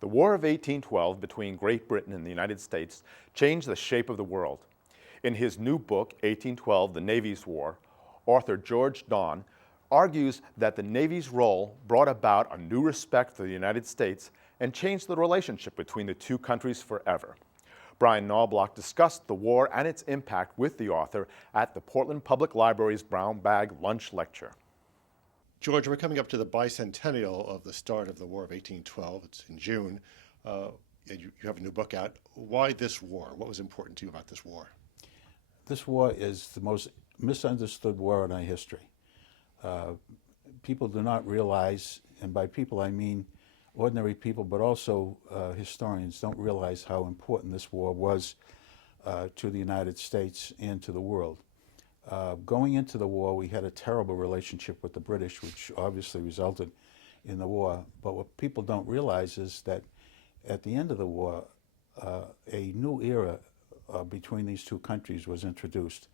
The War of 1812 between Great Britain and the United States changed the shape of the world. In his new book, 1812, The Navy's War, author George Daughan argues that the Navy's role brought about a new respect for the United States and changed the relationship between the two countries forever. Brian Knobloch discussed the war and its impact with the author at the Portland Public Library's Brown Bag Lunch Lecture. George, we're coming up to the bicentennial of the start of the War of 1812. It's in June. You have a new book out. Why this war? What was important to you about this war? This war is the most misunderstood war in our history. People do not realize, and by people I mean ordinary people, but also historians don't realize how important this war was to the United States and to the world. Going into the war, we had a terrible relationship with the British, which obviously resulted in the war. But what people don't realize is that at the end of the war, a new era between these two countries was introduced.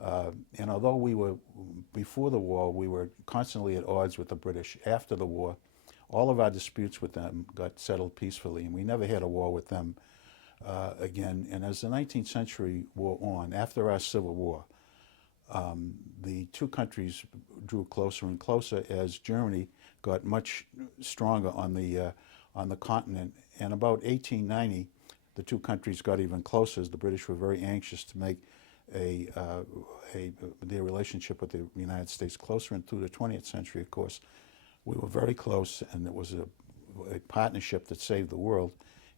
And although before the war, we were constantly at odds with the British. After the war, all of our disputes with them got settled peacefully, and we never had a war with them again. And as the 19th century wore on, after our Civil War, the two countries drew closer and closer as Germany got much stronger on the continent. And about 1890, the two countries got even closer as the British were very anxious to make their relationship with the United States closer. And through the 20th century, of course, we were very close, and it was a partnership that saved the world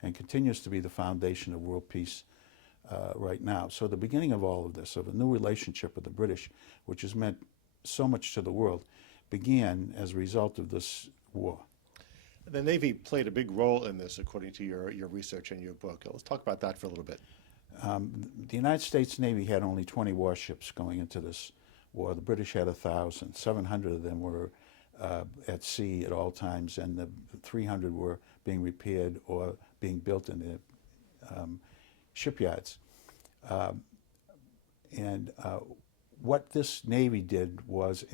and continues to be the foundation of world peace right now. So the beginning of all of this, of a new relationship with the British, which has meant so much to the world, began as a result of this war. The Navy played a big role in this, according to your research and your book. Let's talk about that for a little bit. The United States Navy had only 20 warships going into this war. The British had 1,000. 700 of them were at sea at all times, and the 300 were being repaired or being built in the shipyards. What this Navy did was,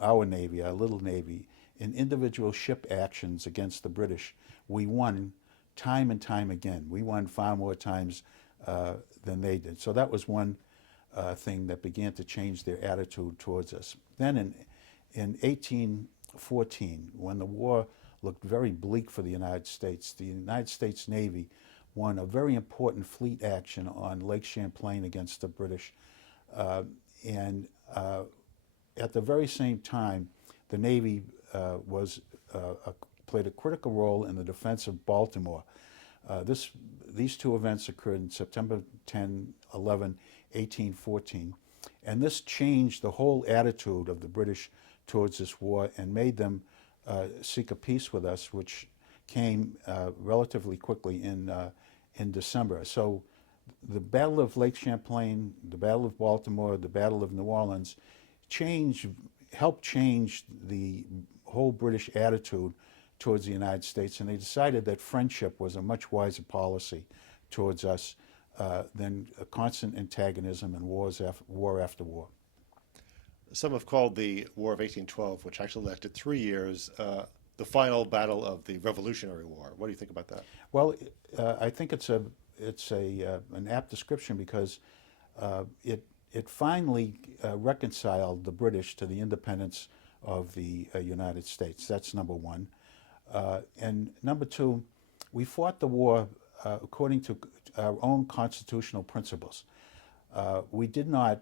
our Navy, our little Navy, in individual ship actions against the British, we won time and time again. We won far more times than they did. So that was one thing that began to change their attitude towards us. Then in 1814, when the war looked very bleak for the United States Navy won a very important fleet action on Lake Champlain against the British. And at the very same time, the Navy played a critical role in the defense of Baltimore. These two events occurred in September 10, 11, 1814, and this changed the whole attitude of the British towards this war and made them seek a peace with us, which came relatively quickly in December. So the Battle of Lake Champlain, the Battle of Baltimore, the Battle of New Orleans helped change the whole British attitude towards the United States, and they decided that friendship was a much wiser policy towards us than a constant antagonism and war after war. Some have called the War of 1812, which actually lasted 3 years, the final battle of the Revolutionary War. What do you think about that? Well, I think it's an apt description because it finally reconciled the British to the independence of the United States. That's number one. And number two, we fought the war according to our own constitutional principles. We did not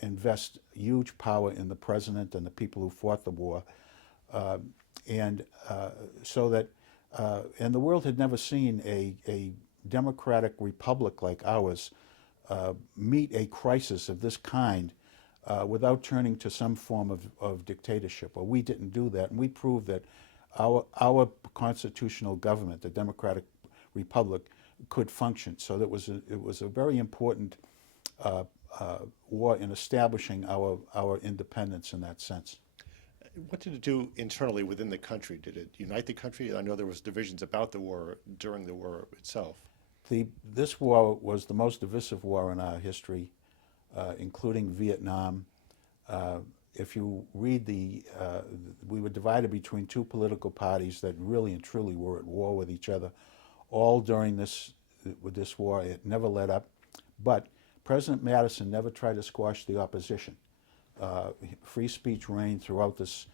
invest huge power in the president and the people who fought the war. And the world had never seen a democratic republic like ours meet a crisis of this kind without turning to some form of dictatorship. Well, we didn't do that, and we proved that our constitutional government, the democratic republic, could function. So it was a very important war in establishing our independence in that sense. What did it do internally within the country? Did it unite the country? I know there was divisions about the war during the war itself. This war was the most divisive war in our history, including Vietnam. if you read we were divided between two political parties that really and truly were at war with each other, all during with this war. It never let up, but President Madison never tried to squash the opposition. Free speech reigned throughout this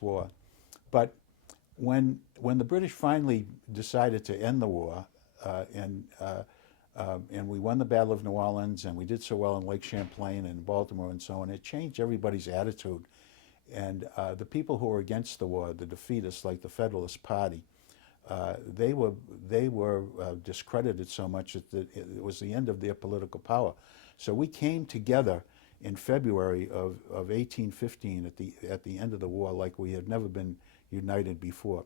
war, but when the British finally decided to end the war, and we won the Battle of New Orleans, and we did so well in Lake Champlain and Baltimore and so on, it changed everybody's attitude. And the people who were against the war, the defeatists like the Federalist Party, they were discredited so much that it was the end of their political power. So we came together in February of 1815 at the end of the war like we had never been united before.